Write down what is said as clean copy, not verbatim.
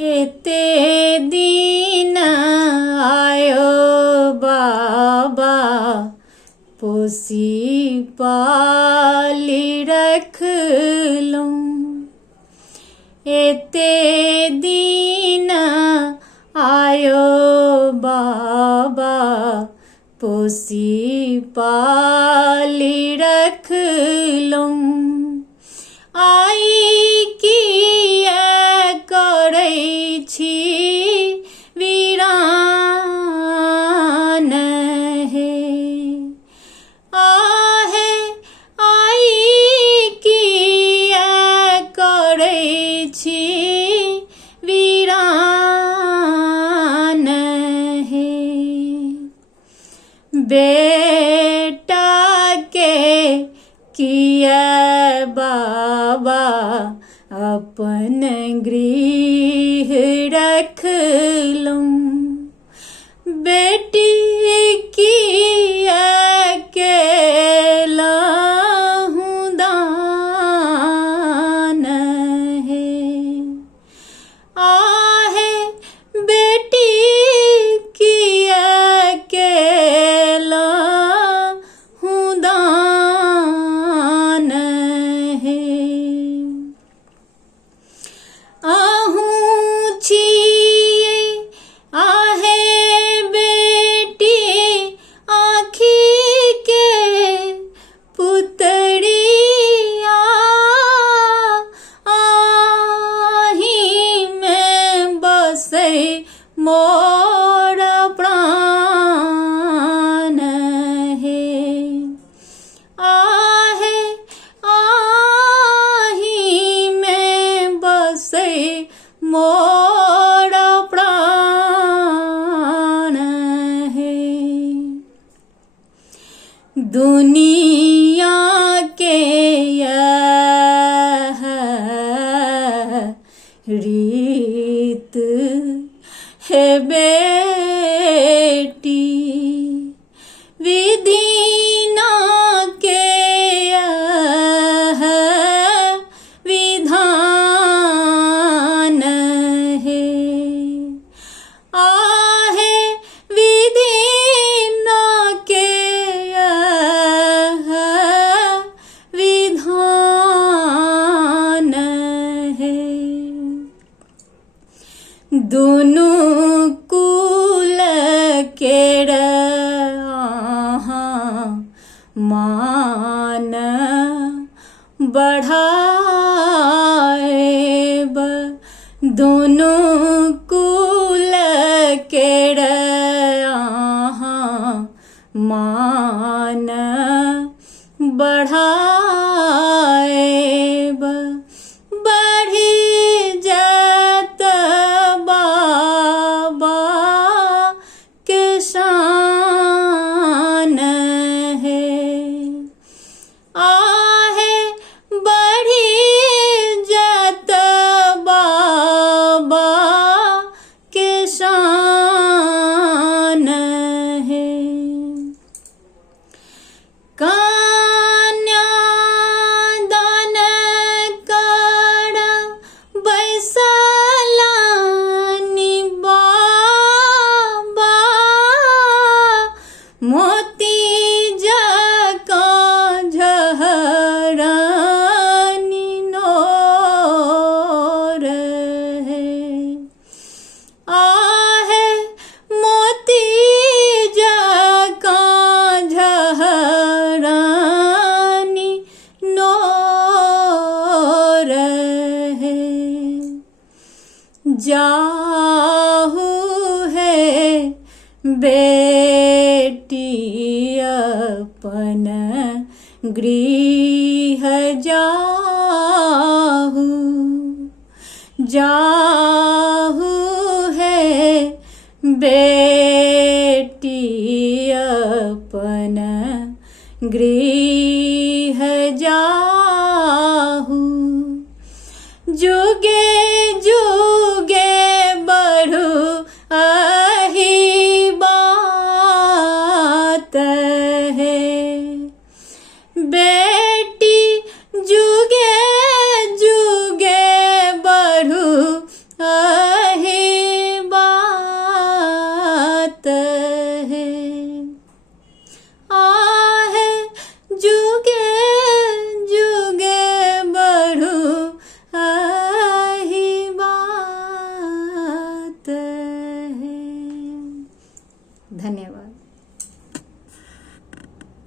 एते दिन आयो बाबा पोसी पाली रख लूं। एते दिन आयो बाबा पोसी पाली रख लूं। आई किया करै छी वीरान हे। आहे आई किया करै छी वीरान हे। बेटा के किया बाबा अपन गृह रख लूं। बेटी किया के लाहूं दान है। आहे बेटी किया के लाहूं दान है। आहूँ छिए आहे बेटी आँखी के पुतरिया। आही में बसे मोर प्राण है। आहे आही में बसे मोर प्राण है। दुनिया के यह रीत है बेटी। विधि ना के यह विधान है। आहे विधि ना के यह विधान है। दोनों कुल केर मान बढ़ाएब। दोनों कुल केर मान बढ़ाएब। बढ़ी जात बाबा के शान है। आहे बढ़ी जात बाबा के शान है। कन्यादान कर बैसलानी बाबा मोती जकाँ झहरानी नोर है। आहे मोती जकाँ झहरानी नोर है। जाहू है बेटी अपन गृह जाहू। जाहू है बेटी अपन गृह जाहू। जुगे जुगे बढ़ू आही बात है। बेटी जुगे जुगे बढ़ू जात